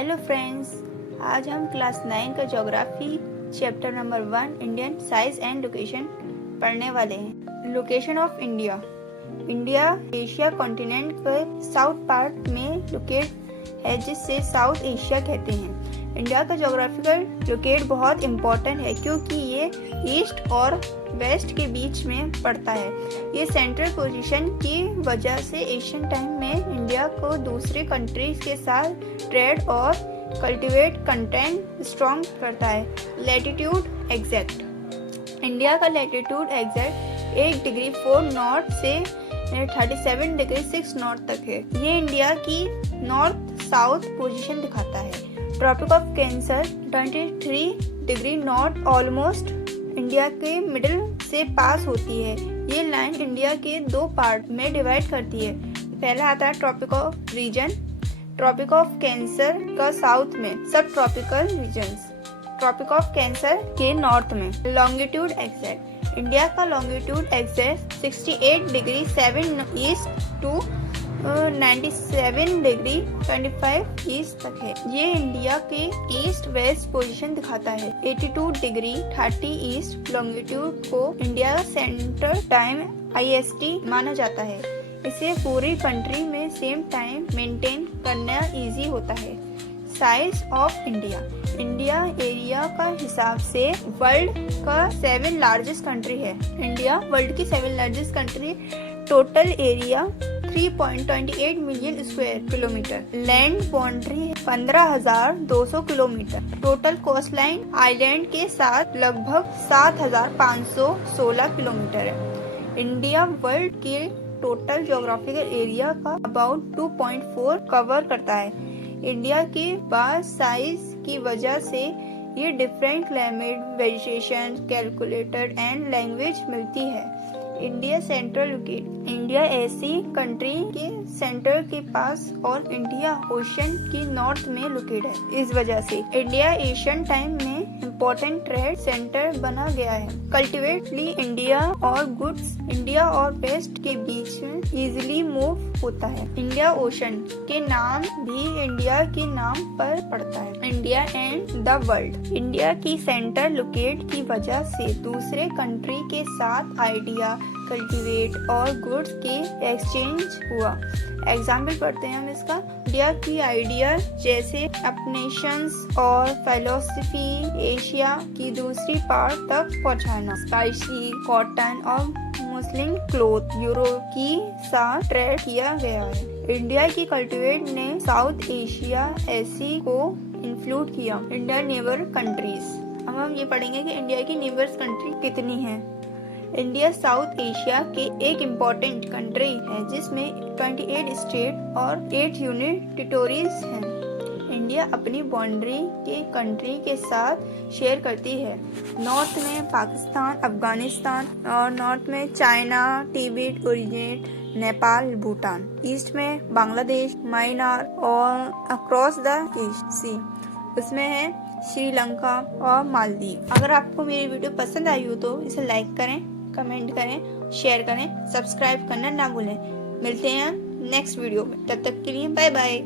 Hello friends, आज हम class 9 का geography chapter number 1 Indian size and location पढ़ने वाले हैं। Location of India. India Asia continent के साउथ पार्ट में लोकेट है, जिससे साउथ एशिया कहते हैं। इंडिया का ज्योग्राफिकल लोकेट बहुत इम्पोर्टेंट है क्योंकि ये ईस्ट और वेस्ट के बीच में पड़ता है। ये सेंट्रल पोजीशन की वजह से एशियन टाइम में इंडिया को दूसरे कंट्रीज के साथ ट्रेड और कल्टीवेट कंटेंट स्ट्रॉन्ग करता है। Latitude exact. इंडिया का लैटिट्यूड एग्जैक्ट 1 डिग्री 4 नॉर्थ से 37 डिग्री 6 नॉर्थ तक है। ये इंडिया की नॉर्थ साउथ पोजीशन दिखाता है। Tropic of cancer 23 degree north almost India के मिडिल से पास होती है। ये लाइन इंडिया के 2 पार्ट में डिवाइड करती है। पहला आता है tropic of region. Tropic of cancer का साउथ में सब tropical regions, tropic of cancer के नॉर्थ में। Longitude exact. इंडिया का longitude exact 68 degree 7 east to 97 degree 25 east तक है। ये इंडिया के ईस्ट वेस्ट पोजीशन दिखाता है। 82 डिग्री 30 ईस्ट लॉन्गिट्यूड को इंडिया का सेंटर टाइम IST माना जाता है। इसे पूरी कंट्री में सेम टाइम मेंटेन करना इजी होता है। Size of India. India area का हिसाब से वर्ल्ड का 7 लार्जेस्ट कंट्री है। इंडिया वर्ल्ड की 7 largest country. Total area 3.28 million square kilometre. Land boundary 15,200 kilometre. Total cost line island के साथ लगभग 7,516 किलोमीटर है। इंडिया वर्ल्ड के टोटल ज्योग्राफिकल एरिया का अबाउट 2.4 कवर करता है। इंडिया के वास्ट साइज की वजह से ये different climate, vegetation, calculated and language मिलती है। India central locate. इंडिया ऐसी कंट्री के सेंटर के पास और इंडिया ओशन की नॉर्थ में लोकेट है। इस वजह से इंडिया एशियन टाइम में इम्पोर्टेंट ट्रेड सेंटर बना गया है। कल्टीवेटली इंडिया और गुड्स इंडिया और वेस्ट के बीच में इजीली मूव होता है। इंडिया ओशन के नाम भी इंडिया के नाम पर पड़ता है। India and the world. India की सेंटर लोकेट की वजह से दूसरे कंट्री के साथ आइडिया, कल्टीवेट और गुड्स के एक्सचेंज हुआ। एग्जाम्पल पढ़ते हैं हम इसका। इंडिया की आइडिया जैसे अपनेशंस और फिलोसफी एशिया की दूसरी पार्ट तक पहुंचाना। स्पाइसी, कॉटन और मुस्लिम क्लोथ यूरोप की साथ ट्रेड किया गया है। इंडिया की कल्टीवेट ने साउथ एशिया एसी को इंक्लूड किया। India neighbour countries. अब हम ये पढ़ेंगे कि इंडिया की नेबर्स कंट्री कितनी है। इंडिया साउथ एशिया के एक इम्पोर्टेंट कंट्री है जिसमें 28 स्टेट और 8 यूनिट टेरिटोरीज हैं। इंडिया अपनी बाउंड्री के कंट्री के साथ शेयर करती है। नॉर्थ में पाकिस्तान, अफगानिस्तान और नॉर्थ में China, Tibet, originate, Nepal, Bhutan. East में बांग्लादेश, म्यांमार और अक्रॉस द ईस्ट सी उसमें है श्रीलंका और मालदीव। अगर आपको मेरी वीडियो पसंद आई हो तो इसे लाइक करें, कमेंट करें, शेयर करें, सब्सक्राइब करना ना भूलें। मिलते हैं नेक्स्ट वीडियो में। तब तक के लिए बाय बाय।